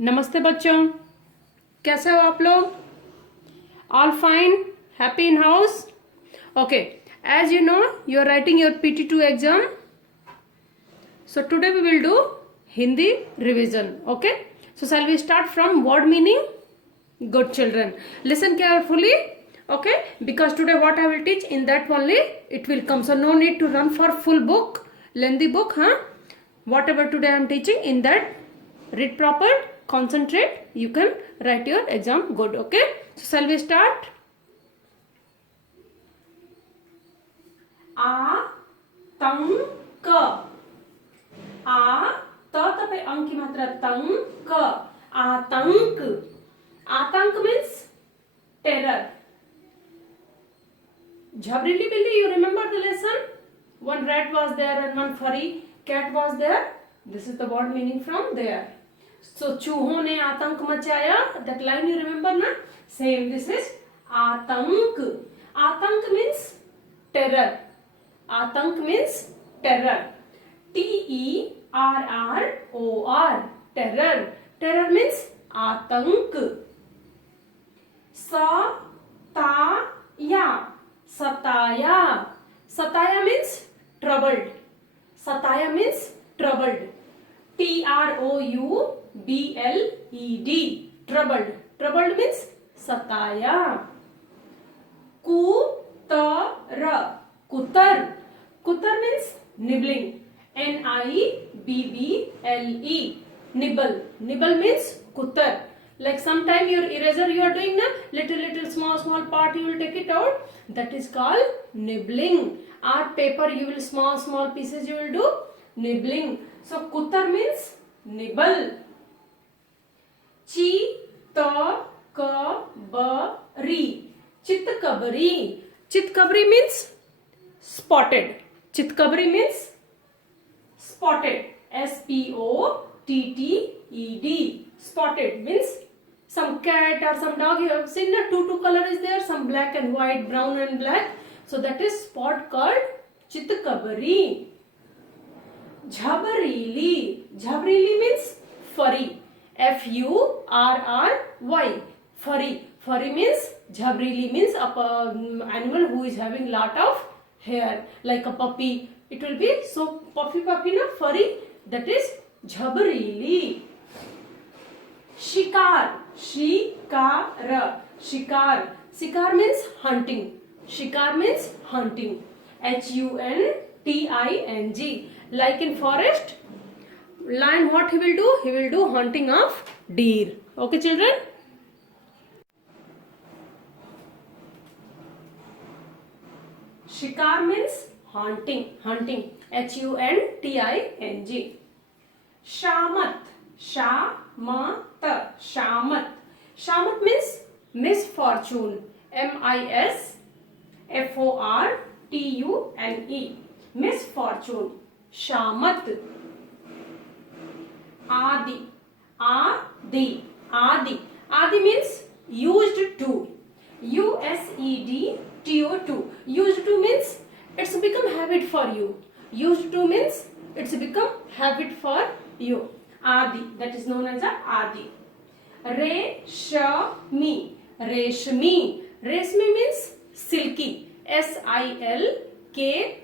नमस्ते बच्चों, कैसे हो आप लोग? All fine, happy in house? Okay, as you know, you are writing your PT2 exam. So today we will do Hindi revision. Okay, so shall we start from word meaning? Good children, listen carefully. Okay, because today what I will teach in that only it will come. So no need to run for full book, lengthy book, huh? Whatever today I am teaching in that, read proper, concentrate, you can write your exam good. Okay, so shall we start? आतंक, आ त पे अंक की मात्रा तंक, आतंक. आतंक means terror. Jhabrilli Billi, you remember the lesson? One rat was there and one furry cat was there. This is the word meaning from there. So चूहों ने आतंक मचाया, that line you remember na? Same, this is आतंक. आतंक means terror. आतंक means terror. TERROR, terror. Terror means आतंक. सताया, सताया. सताया means troubled. सताया means troubled. TROUBLED, troubled. Troubled means सताया. कुतर, कुतर. कुतर means nibbling. NIBBLE, nibble. Nibble means kutar. Like sometime your eraser you are doing na, little small part you will take it out, that is called nibbling. Art paper you will small pieces you will do nibbling. So kutar means nibble. Chitkabari, chitkabari. Chitkabari means spotted. Chitkabari means spotted. SPOTTED, spotted means some cat or some dog you have seen, the two color is there, some black and white, brown and black, so that is spot called chitkabari. Jhabrili, jhabrili means furry. FURRY, furry. Furry means jhabrili means animal who is having lot of hair, like a puppy. It will be so puffy na, furry, that is jhabrili. Shikar, shikar, shikar. Shikar means hunting. Shikar means hunting. HUNTING. Like in forest, lion what he will do? He will do hunting of deer. Okay children? Shikar means hunting. HUNTING. Shamat, shamat, shamat. Shamat means misfortune. MISFORTUNE, misfortune. Shamat. Adi, adi, adi. Adi means used to. USEDTO2. Used to means it's become habit for you. Used to means it's become habit for you. Adi, that is known as a adi. Reshmi, reshmi. Reshmi means silky. SILKY,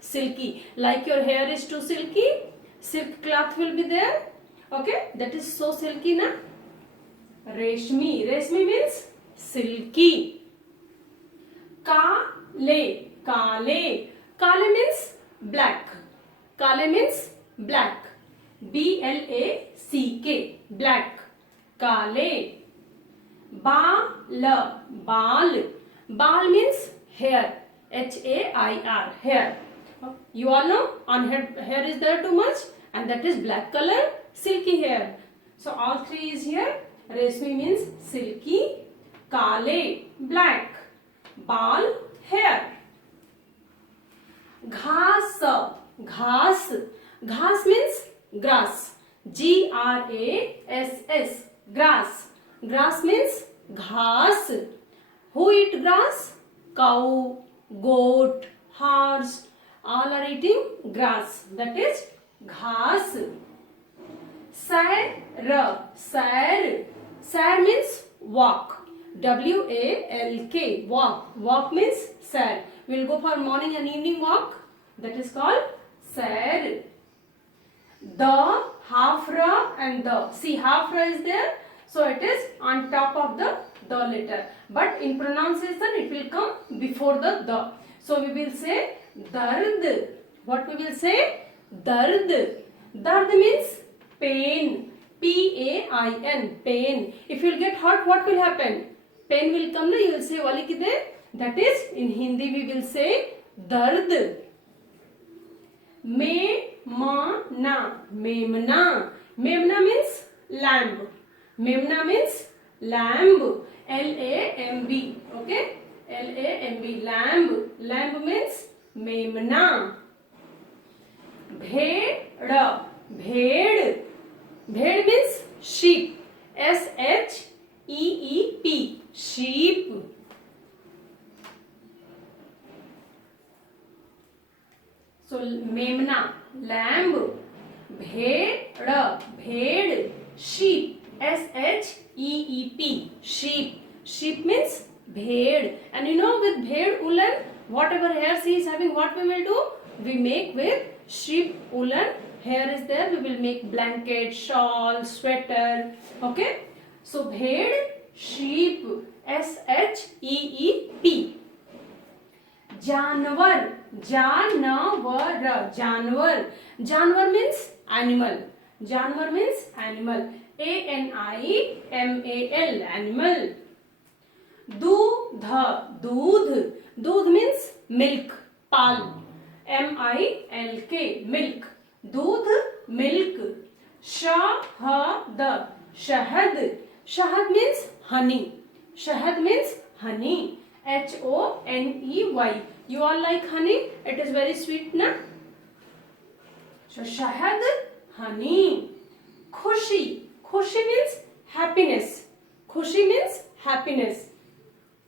silky. Like your hair is too silky, silk cloth will be there. Okay, that is so silky na. Reshmi, reshmi means silky. Kale, kale. Kale means black. Kale means black. BLACK, black. Kale. Bal, bal. Bal means hair. HAIR, hair. You all know on hair is there too much, and that is black color, silky hair. So all three is here. Reshmi means silky, kale, black, bal, hair. Ghas, ghas. Ghas means grass. GRASS, grass. Grass means ghas. Who eat grass? Cow, goat, horse, all are eating grass. That is ghas. Sair. Sair. Sair means walk. W-A-L-K. Walk. Walk means sair. We will go for morning and evening walk. That is called sair. The, half ra and the. See, half ra is there. So it is on top of the letter. But in pronunciation it will come before the. So we will say dard. What we will say? Dard. Dard means pain. P-A-I-N. Pain. If you will get hurt, what will happen? Pain will come. You will say wali kide. That is, in Hindi we will say dard. Memna. Memna. Memna means lamb. Memna means lamb. L-A-M-B. Okay? L-A-M-B. Lamb. Lamb means memna. Bhed. Bhed. Bhed means sheep. S-H-E-E-P. Sheep. So memna, lamb. Bhed. Bhed. Sheep. S-H-E-E-P. Sheep. Sheep means bhed. And you know, with bhed woolen, whatever hairs he is having, what we will do? We make with sheep woolen. Hair is there, we will make blanket, shawl, sweater. Okay? So bhed, sheep. S-H-E-E-P. Janwar. Janwar. Janwar. Janwar means animal. Janwar means animal. A-N-I-M-A-L. Animal. Doodh. Doodh. Doodh means milk. Pal. M-I-L-K. Milk. Doodh, milk. Shahad. Shahad. Shahad means honey. Shahad means honey. H-O-N-E-Y. You all like honey? It is very sweet, na? So shahad, honey. Khushi. Khushi means happiness. Khushi means happiness.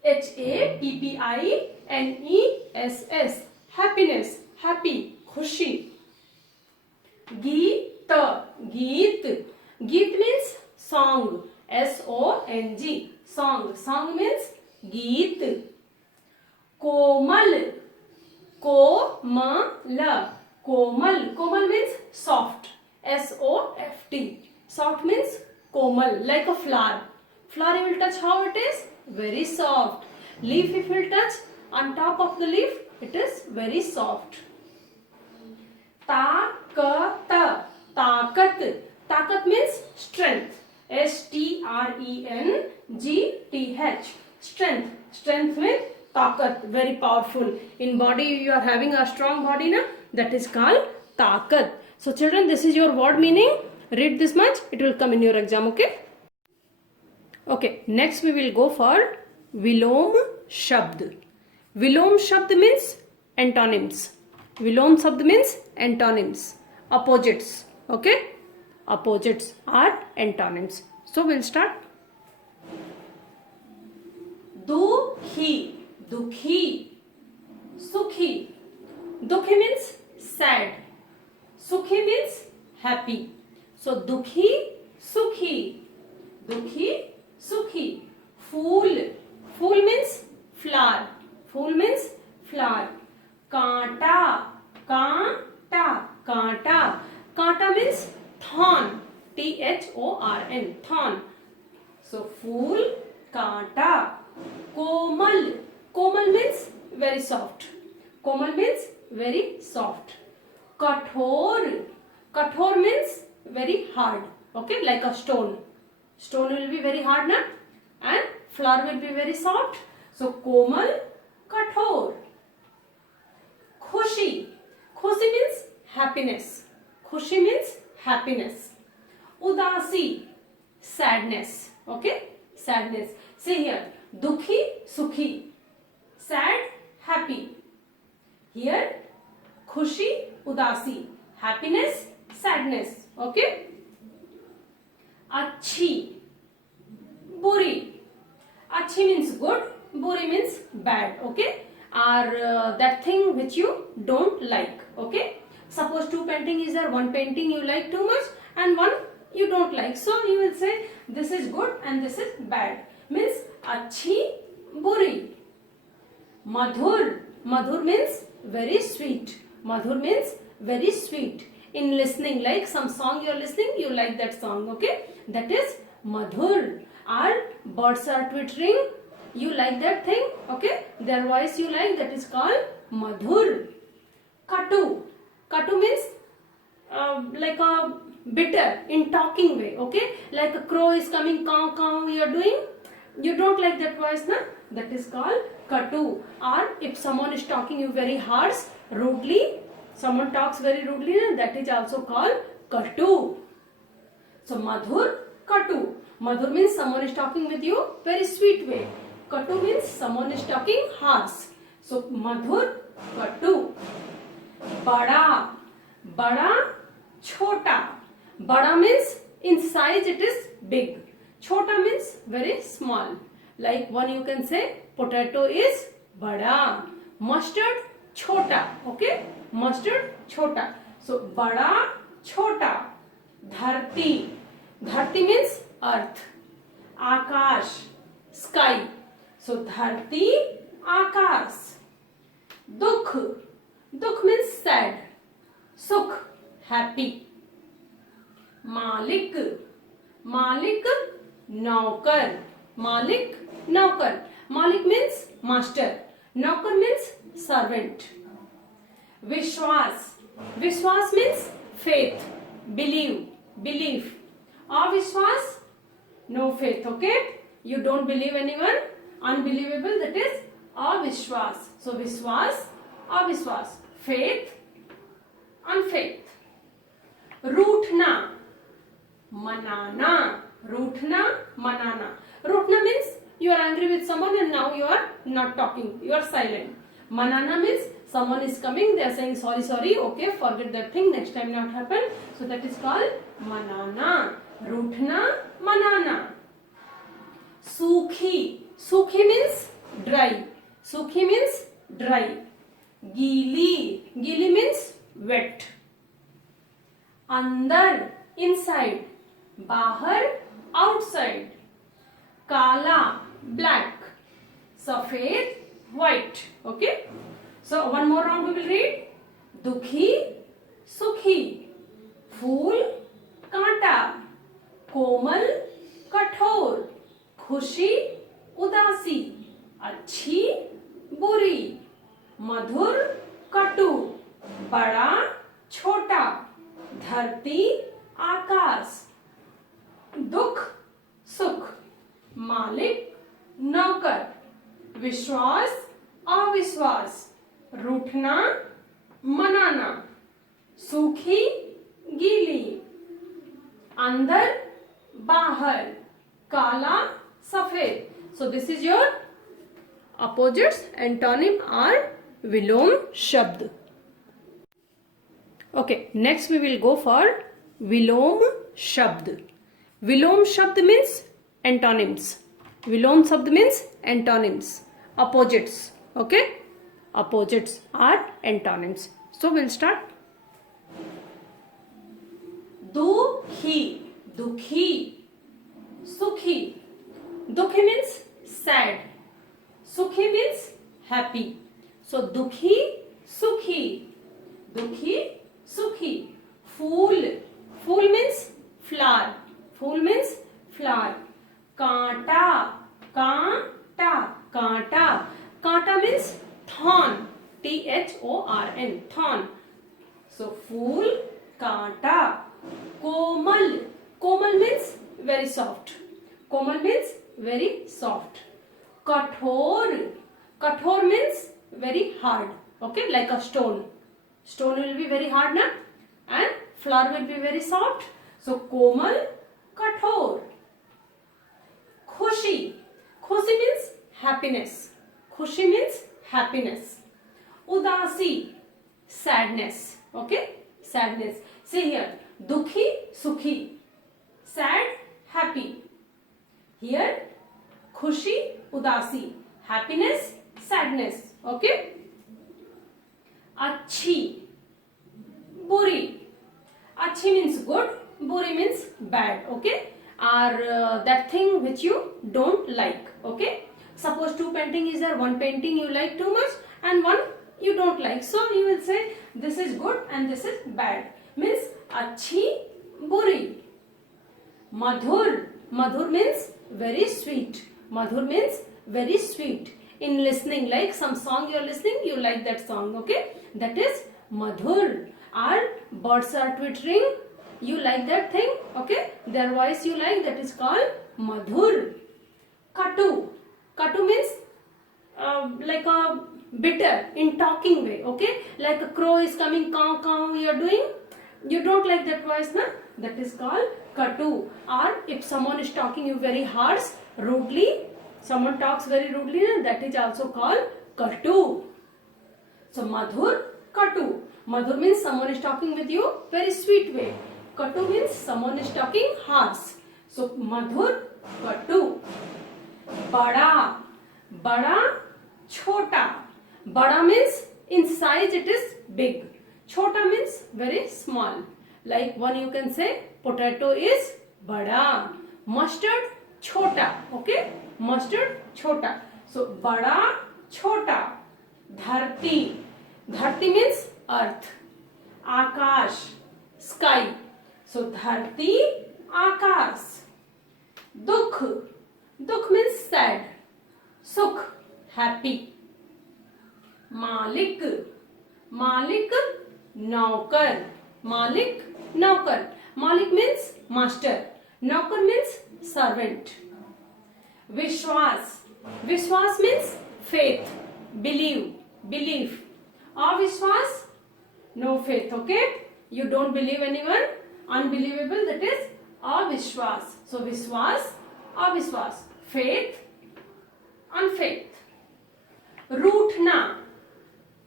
H-A-P-P-I-N-E-S-S. Happiness. Happy. Khushi. Geet. Geet. Geet means song. S-O-N-G. Song. Song means geet. Komal. Komal. Komal. Komal means soft. S-O-F-T. Soft means komal, like a flower. Flower you will touch, how it is? Very soft. Leaf if you will touch, on top of the leaf, it is very soft. Takat. Takat. Takat means strength. S-T-R-E-N-G-T-H. Strength. Strength means takat. Very powerful. In body you are having a strong body, na? That is called takat. So children, this is your word meaning. Read this much. It will come in your exam. Okay. Okay. Next we will go for Vilom Shabd. Vilom Shabd means antonyms. Vilom Shabd means antonyms. Opposites. Okay. Opposites are antonyms. So we'll start. Dukhi. Dukhi. Sukhi. Dukhi means sad. Sukhi means happy. So dukhi, sukhi. Dukhi, sukhi. Fool. Fool means flower. Fool means flower. Kanta. Kanta. Kanta. Kanta means thorn. T-H-O-R-N. Thorn. So fool, kanta. Komal. Komal means very soft. Komal means very soft. Kathor. Kathor means very hard. Okay, like a stone. Stone will be very hard, na? And flower will be very soft. So komal, kathor. Khushi. Khushi means happiness. Khushi means happiness. Udasi. Sadness. Okay, sadness. See here. Dukhi, sukhi. Sad, happy. Here, khushi, udasi. Happiness, sadness. Okay. Achhi. Buri. Achhi means good. Buri means bad. Okay. Or that thing which you don't like. Okay. Suppose two painting is there. One painting you like too much and one you don't like. So you will say this is good and this is bad. Means अच्छी बुरी. Madhur. Madhur means very sweet. Madhur means very sweet. In listening, like some song you are listening, you like that song, okay? That is madhur. Or birds are twittering, you like that thing, okay? Their voice you like, that is called madhur. Katu. Katu means like a bitter in talking way, okay? Like a crow is coming, caw caw you are doing. You don't like that voice, na? That is called katu. Or if someone is talking you very harsh, rudely, someone talks very rudely, that is also called katu. So madhur, katu. Madhur means someone is talking with you very sweet way. Katu means someone is talking harsh. So madhur, katu. Bada. Bada, chota. Bada means in size it is big. Chota means very small. Like one you can say potato is bada. Mustard, chota. Okay? Mustard, chota. So bada, chota. Dharti. Dharti means earth. Akash, sky. So dharti, akash. Dukh. Dukh means sad. Sukh, happy. Malik. Malik, naukar. Malik, naukar. Malik means master. Naukar means servant. Vishwas. Vishwas means faith, believe, belief. Avishwas, no faith, okay? You don't believe anyone, unbelievable, that is avishwas. So vishwas, avishwas, faith, unfaith. Rootna, manana. Rootna, manana. Rootna means you are angry with someone and now you are not talking, you are silent. Manana means someone is coming, they are saying sorry, sorry, okay, forget that thing, next time not happen. So that is called manana. Rootna, manana. Sukhi. Sukhi means dry. Sukhi means dry. Gili. Gili means wet. Andar, inside. Bahar, outside. Kala, black. Safed, white. Okay? So one more round we will read. Dukhi, sukhi. Phool, kaanta. कोमल, कठोर. खुशी, उदासी. अच्छी, बुरी. मधुर, कटु. बड़ा, छोटा. धरती, आकाश. दुख, सुख. मालिक, नौकर. विश्वास, अविश्वास. रूठना, मनाना. सूखी, गीली. अंदर, बाहर. काला, सफेद. So this is your opposites. Antonym are vilom shabd. Okay, next we will go for vilom shabd. Vilom shabd means antonyms. Vilom shabd means antonyms, opposites. Okay, opposites are antonyms. So we'll start. Dukhi, dukhi. Sukhi. Dukhi means sad. Sukhi means happy. So dukhi, sukhi. Dukhi, sukhi. Phool. Phool means flower. Phool means flower. Kaanta. Kaanta. Kaanta. Kaanta means thorn. Thorn. Thorn. So phool, kaanta. Komal. Komal means very soft. Komal means very soft. Kathor. Kathor means very hard. Okay, like a stone. Stone will be very hard, na? And flower will be very soft. So komal, kathor. Khushi. Khushi means happiness. Khushi means happiness. Udasi, sadness. Okay, sadness. See here, dukhi, sukhi. Sad, happy. Here, khushi, udasi. Happiness, sadness. Okay. Achhi, buri. Achhi means good. Buri means bad, okay, or that thing which you don't like, okay. Suppose two painting is there, one painting you like too much and one you don't like, so you will say this is good and this is bad. Means अच्छी बुरी. Madhur, madhur means very sweet. Madhur means very sweet. In listening, like some song you are listening, you like that song, okay, that is madhur. Or birds are twittering, you like that thing, okay, their voice you like, that is called madhur. Katu, katu means like a bitter in talking way, okay, like a crow is coming, caw caw you are doing, you don't like that voice, na, that is called katu. Or if someone is talking you very harsh, rudely, someone talks very rudely, na, that is also called katu. So madhur, katu. Madhur means someone is talking with you very sweet way. Katu means someone is talking harsh. So madhur, katu. Bada, bada, chota. Bada means in size it is big. Chota means very small. Like one you can say potato is bada. Mustard, chota. Okay, mustard, chota. So bada, chota. Dharti. Dharti means earth. Akash, sky. So dharti, akash. Dukh. Dukh means sad. Sukh, happy. Malik. Malik, naukar. Malik, naukar. Malik means master. Naukar means servant. Vishwas. Vishwas means faith, believe, belief. Avishwas, no faith, okay? You don't believe anyone, unbelievable, that is avishwas. So vishwas, avishwas, faith, unfaith. Rootna,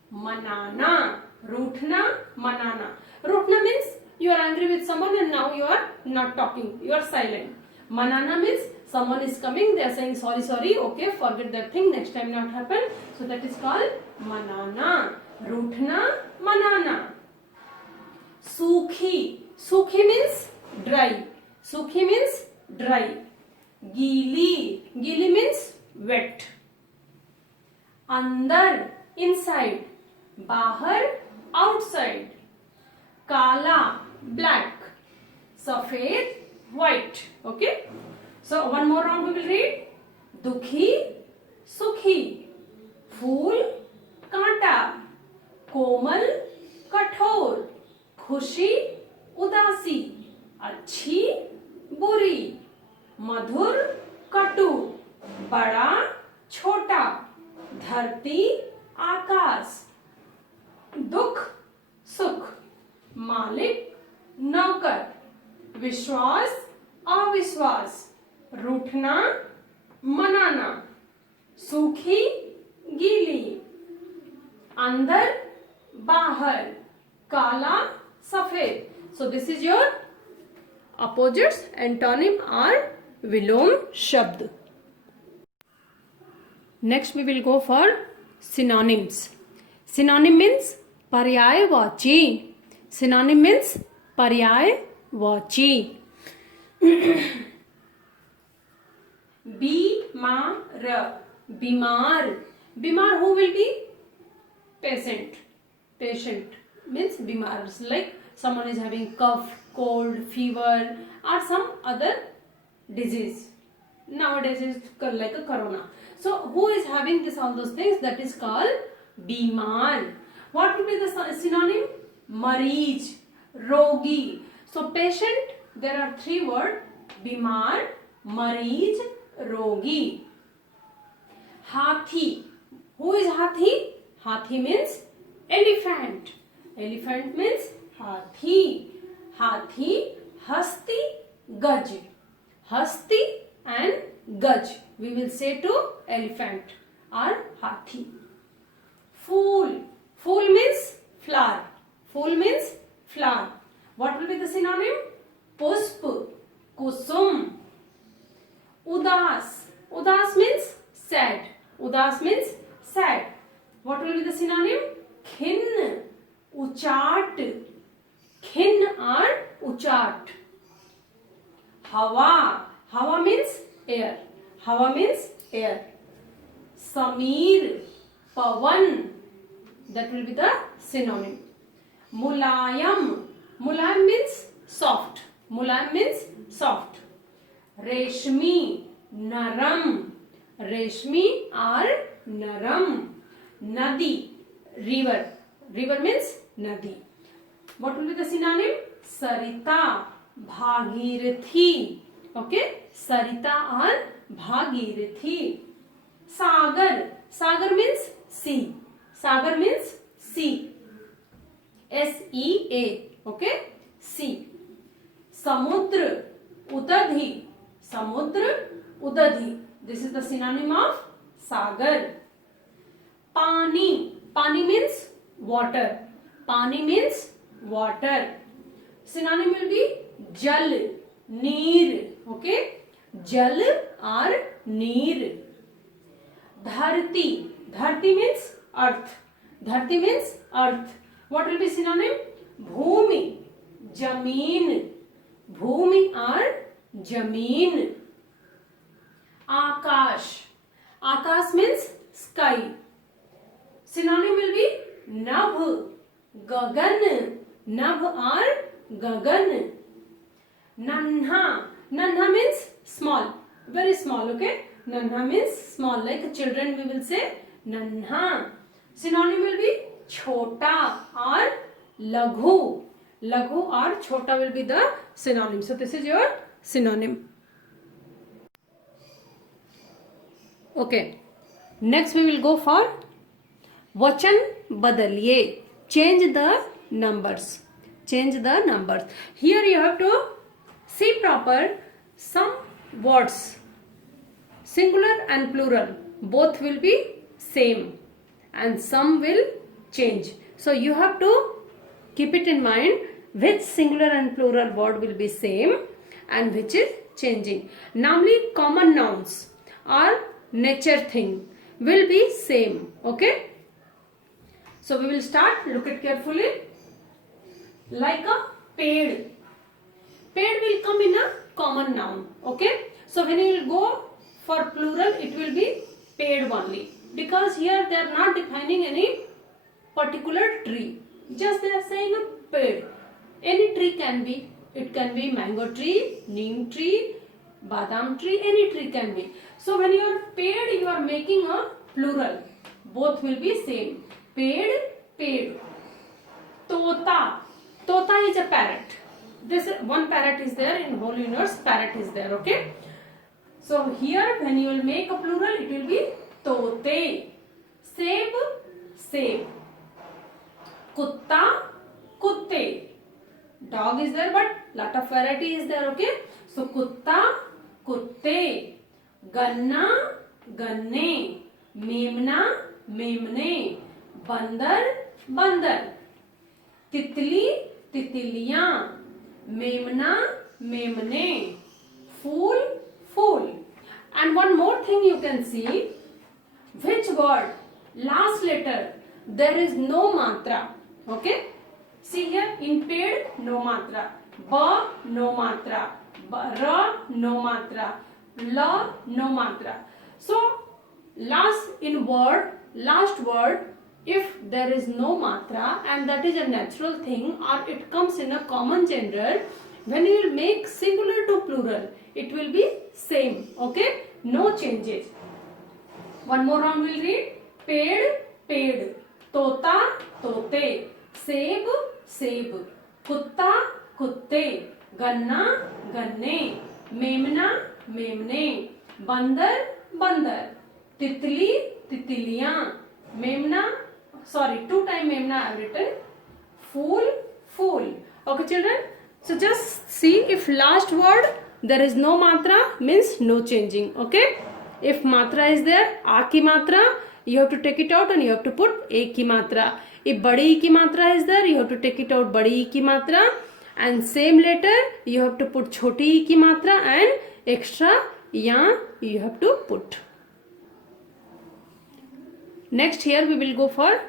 manana. Rootna, manana. Rootna means you are angry with someone and now you are not talking, you are silent. Manana means someone is coming, they are saying sorry, sorry, okay, forget that thing, next time not happen. So that is called manana. Rootna, manana. Sukhi. Sukhi means dry. Sukhi means dry. Gili. Gili means wet. Andar, inside. Bahar, outside. Kala, black. Safed, white. Okay. So one more round we will read. Dukhi, sukhi. Phool, कांटा. कोमल, कठोर. खुशी, उदासी. अच्छी, बुरी. मधुर, कटु. बड़ा, छोटा. धरती, आकाश. दुख, सुख. मालिक, नौकर. विश्वास, अविश्वास. रूठना, मनाना. सूखी, गीली. अंदर, बाहर. काला, सफेद. So this is your opposites, antonym or vilom shabd. Next we will go for synonyms. Synonym means पर्यायवाची. Synonym means पर्यायवाची. बीमार, बीमार. बीमार who will be? Patient. Patient means बीमार. Like someone is having cough, cold, fever or some other disease. Nowadays it's like a corona. So who is having this, all those things, that is called बीमार. What will be the synonym? Mareej, rogi. So patient, there are three words: बीमार, mareej, rogi. Hathi. Who is hathi? Hathi means elephant. Elephant means hathi. Hathi, hasti, gaj. Hasti and gaj we will say to elephant or hathi. Fool. Fool means flower. Fool means flower. What will be the synonym? Pusp, kusum. Udas. Udas means sad. Udas means sad. What will be the synonym? Khin, uchat. Khin or uchat. हवा, हवा means air, हवा means air. Sameer, Pawan, that will be the synonym. Mulayam, Mulayam means soft, Mulayam means soft. रेशमी, नरम, रेशमी और नरम. नदी, river, river means नदी. What will be the synonym? Sarita, Bhagirathi. Okay, सरिता और भागीरथी. सागर, सागर means sea, सागर means sea, SEA. Okay, sea. समुद्र, उदधि, समुद्र, उदधि. This is the synonym of सागर. पानी, पानी means water, पानी means water. Synonym will be जल, नीर. Okay, जल और नीर. धरती, धरती means earth, धरती means earth. What will be synonym? भूमि, जमीन, भूमि और जमीन. आकाश, आकाश means sky. Synonym will be नभ, गगन, नभ और गगन. नन्हा, नन्हा means small, very small. Okay, नन्हा means small, like children we will say नन्हा. Synonym will be छोटा और लघु, लघु और छोटा will be the synonym. So this is your synonym. Okay, next we will go for वचन बदलिए. Change the numbers, change the numbers. Here you have to see proper. Some words, singular and plural, both will be same and some will change. So you have to keep it in mind which singular and plural word will be same and which is changing. Normally common nouns or nature thing will be same. Okay, so we will start. Look at carefully. Like a पेड़, पेड़ will come in a common noun. Okay, so when you will go for plural it will be पेड़ only, because here they are not defining any particular tree, just they are saying a पेड़. Any tree can be, it can be mango tree, neem tree, badam tree, any tree can be. So when you are पेड़ you are making a plural, both will be same. पेड़, पेड़. तोता, तोता is a parrot. This one parrot is there in whole universe, parrot is there. Okay, so here when you will make a plural it will be तोते. सेब, सेब. कुत्ता, कुत्ते. Dog is there but lot of variety is there. Okay, so कुत्ता, कुत्ते. गन्ना, गन्ने. मेमना, मेमने. बंदर, बंदर. तितली, तितलियां. मेमना, मेमने. फूल, फूल. And one more thing you can see, which word last letter there is no matra. Okay, see here in पेड़ no matra, ba no matra, ra no matra, la no matra. So last in word, last word, if there is no matra and that is a natural thing or it comes in a common gender, when you will make singular to plural it will be same. Okay, no changes. One more round we'll read. पेड़, पेड़. तोता, तोते. सेब, सेब. कुत्ता, कुत्ते. गन्ना, गन्ने. मेमना, मेमने. बंदर, बंदर. तितली, तितलियां. मेमना, sorry, 2 times मेमना I have written. Fool, fool. Okay children, so just see if last word there is no matra means no changing. Okay, if matra is there, a की matra, you have to take it out and you have to put a की matra. If बड़ी ई की matra is there, you have to take it out बड़ी ई की matra, and same letter you have to put छोटी ई की matra and extra यहाँ you have to put. Next here we will go for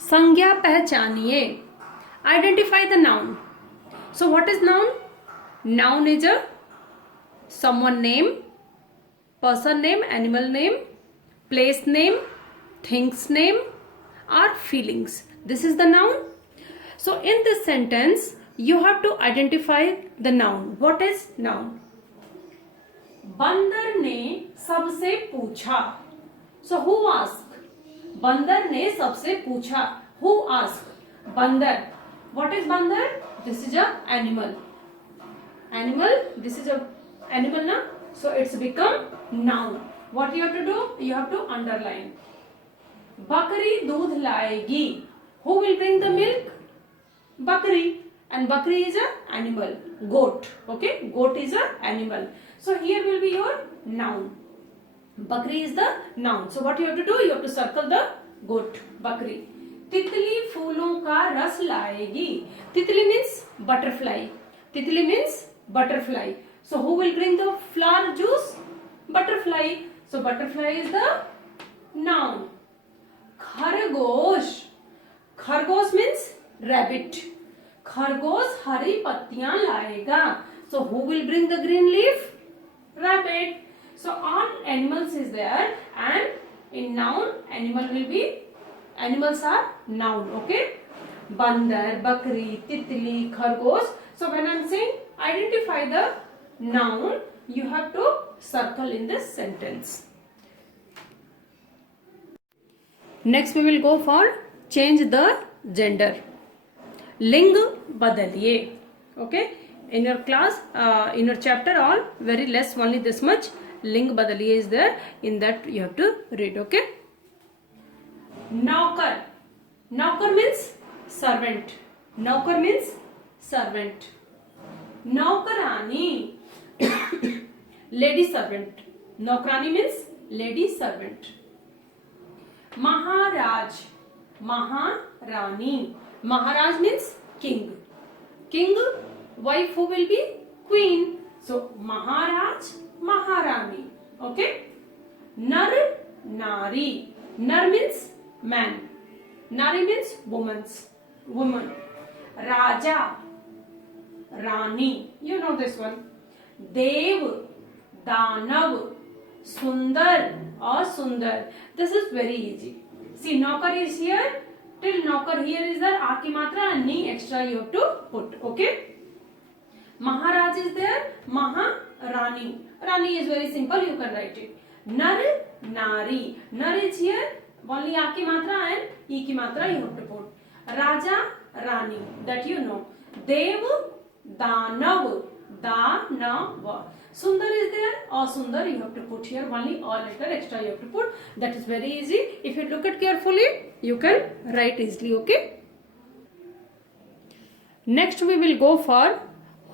संज्ञा पहचानिए. Identify the noun. So what is noun? Noun is a someone name, person name, animal name, place name, things name, or feelings. This is the noun. So in this sentence, you have to identify the noun. What is noun? बंदर ने सबसे पूछा. So who asked? बंदर ने सबसे पूछा. Who asked? बंदर. What is बंदर? This is a animal. Animal. This is a animal na. So it's become noun. What you have to do? You have to underline. बकरी दूध लाएगी. Who will bring the milk? Bakri. And bakri is a animal. Goat. Okay. Goat is a animal. So here will be your noun. Bakri is the noun. So what you have to do? You have to circle the goat. Bakri. तितली फूलों का रस लाएगी. तितली means butterfly. तितली means butterfly. So who will bring the flower juice? Butterfly. So butterfly is the noun. खरगोश. खरगोश means rabbit. खरगोश हरी पत्तियां लाएगा. So who will bring the green leaf? Rabbit. So all animals is there, and in noun animal will be, animals are noun. Okay. Bandar, bakri, titli, खरगोश. So when I am saying identify the noun, you have to circle in this sentence. Next we will go for change the gender. लिंग बदलिए. Okay. In your class, in your chapter, all very less, only this much. लिंग बदलिए is there. In that you have to read. Okay. नौकर. नौकर means servant. नौकर means servant. नौकरानी. lady servant. नौकरानी means lady servant. महाराज. महारानी. Maharaj means king. King, wife who will be queen. So Maharaj, Maharani. Okay. Nar, Nari. Nar means man. Nari means woman. Raja, Rani. You know this one. Dev, Danav, Sundar or Sundar. This is very easy. See, Naukar is here. Till knocker here is there, a ki matra and ni extra you have to put. Okay. Maharaj is there. Maharani. Rani is very simple. You can write it. Nar, Nari. Nar is here. Only a ki matra and e ki matra you have to put. Raja, Rani. That you know. Dev, Danav. Danav. Sundar is there or Sundar you have to put here. Only all letter extra you have to put. That is very easy. If you look at carefully, you can write easily. Okay. Next we will go for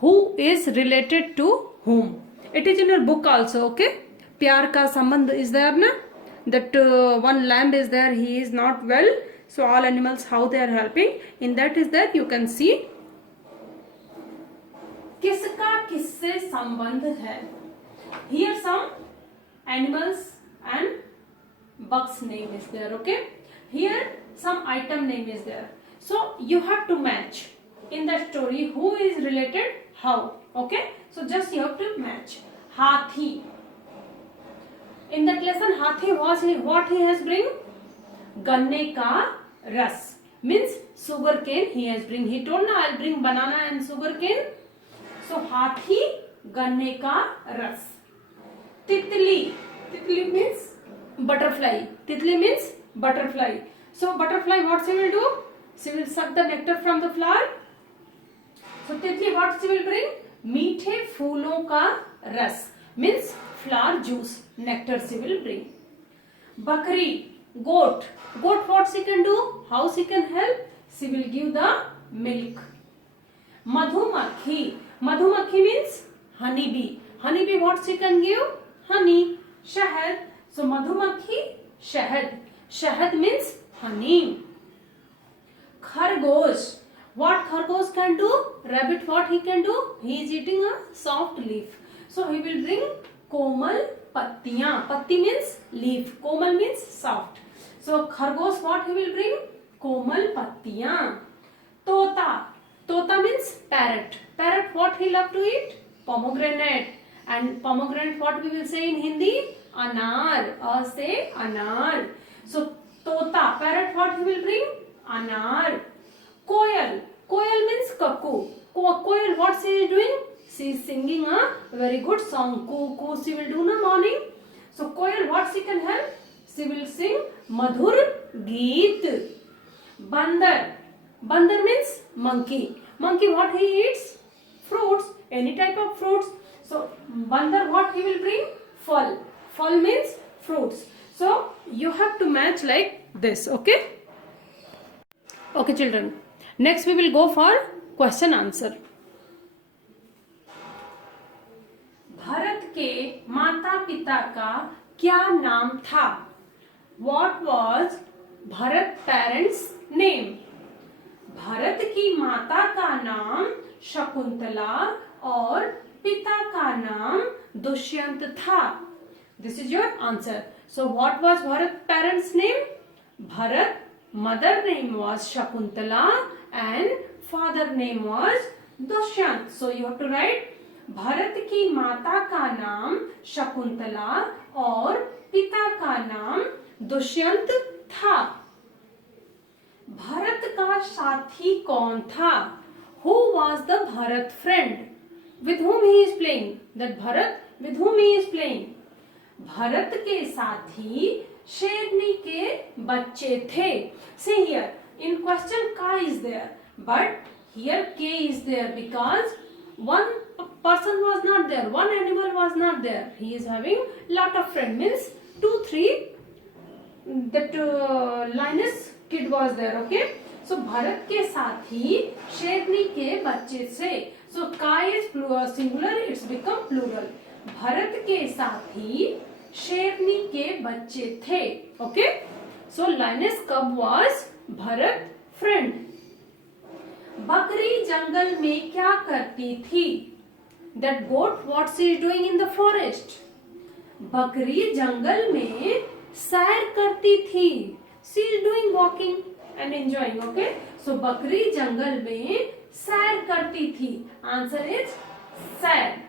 who is related to whom. It is in your book also. Okay. प्यार का संबंध is there na. That one lamb is there. He is not well. So all animals how they are helping. In that is there you can see. किसका किससे संबंध है. Here some animals and bugs name is there. Okay. Here some item name is there. So you have to match in the story who is related how. Okay. So just you have to match. Hathi. In that lesson Hathi was what he has bring? गन्ने का रस means sugar cane he has bring. He told na I'll bring banana and sugar cane. So हाथी गन्ने का रस. तितली. तितली means butterfly. तितली means butterfly. So butterfly what she will do? She will suck the nectar from the flower. So तितली what she will bring? मीठे फूलों का रस means flower juice. Nectar she will bring. बकरी. Goat. Goat what she can do? How she can help? She will give the milk. मधुमक्खी. Madhumakhi means honeybee. Honeybee what she can give? Honey. Shahad. So Madhumakhi, Shahad. Shahad means honey. Khargosh. What Khargosh can do? Rabbit what he can do? He is eating a soft leaf. So he will bring komal pattiyan. Patti means leaf. Komal means soft. So Khargosh what he will bring? Komal pattiyan. Tota. Tota means parrot. Parrot what he love to eat? Pomegranate. And pomegranate, what we will say in Hindi? Anar. A say anar. So tota, parrot, what he will bring? Anar. Koyal. Koyal means cuckoo. Koyal, what she is doing? She is singing a very good song. Coo she will do in the morning. So Koyal, what she can help? She will sing madhur geet. Bandar. Bandar means monkey. Monkey, what he eats? Fruits. Any type of fruits. So bandar, what he will bring? Phal. Phal means fruits. So you have to match like this. Okay. Okay children, next we will go for question answer. Bharat के माता पिता का क्या नाम था? What was Bharat parents name? Bharat की माता का नाम शकुंतला और पिता का नाम दुष्यंत था. This is your answer. So what was Bharat parents name? Bharat mother name was Shakuntala and father name was Dushyant. So you have to write Bharat की माता का नाम शकुंतला और पिता का नाम दुष्यंत था. भारत का साथी कौन था? Who was the Bharat friend? With whom he is playing? That Bharat with whom he is playing? Bharat के साथी शेरनी के बच्चे थे. See here, in question ka is there, but here k is there because one person was not there, one animal was not there. He is having lot of friends, means 2, 3. That Linus kid was there. Okay. So Bharat के साथी शेरनी के बच्चे से. So का is singular, it's become plural. Bharat के साथी शेरनी के बच्चे थे. Okay. So Linus cub was Bharat friend. बकरी जंगल में क्या करती थी? That goat, what she is doing in the forest? बकरी जंगल में सैर करती थी. She is doing walking and enjoying. Okay. So बकरी जंगल में सैर करती थी. Answer is सैर.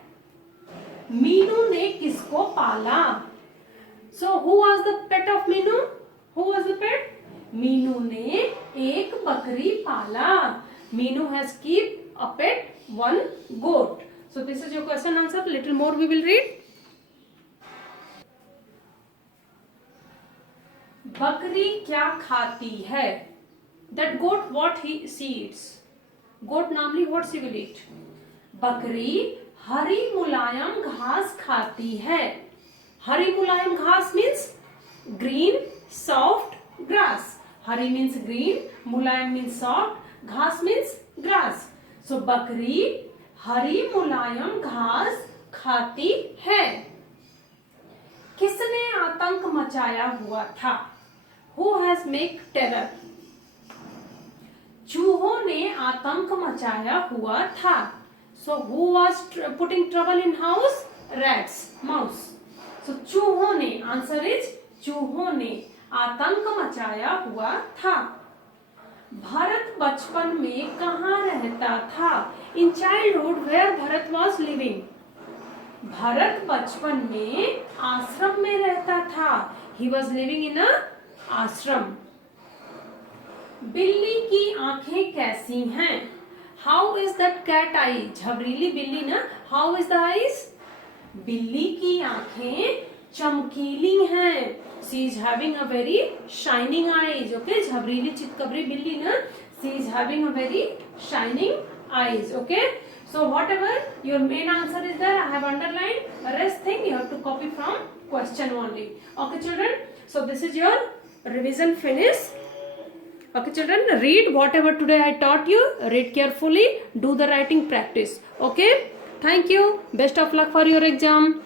मीनू ने किसको पाला? So who was the pet of Meenu? Who was the pet? Meenu ने एक बकरी पाला. Meenu has kept a pet, one goat. So this is your question answer. Little more we will read. बकरी क्या खाती है? That goat, what she eats? Goat normally what she will eat? बकरी हरी मुलायम घास खाती है. हरी मुलायम घास means green soft grass. हरी means green, मुलायम means soft, घास means grass. So बकरी हरी मुलायम घास खाती है. किसने आतंक मचाया हुआ था? Who has make terror? चूहों ने आतंक मचाया हुआ था. So who was putting trouble in house? Rats, mouse. So चूहों ने, answer is चूहों ने आतंक मचाया हुआ था. भारत बचपन में कहाँ रहता था? In childhood where Bharat was living? Bharat बचपन में आश्रम में रहता था. He was living in a आश्रम. बिल्ली की आंखें कैसी हैं? How is that cat eye? झबरीली बिल्ली ना. How is the eyes? बिल्ली की आंखें चमकीली हैं. She is having a very shining eyes. Okay, झबरीली चितकबरी बिल्ली ना. She is having a very shining eyes. Okay. So whatever your main answer is there, I have underlined. The rest thing you have to copy from question only. Okay, children. So this is your revision finish. Okay, children. Read whatever today I taught you. Read carefully. Do the writing practice. Okay. Thank you. Best of luck for your exam.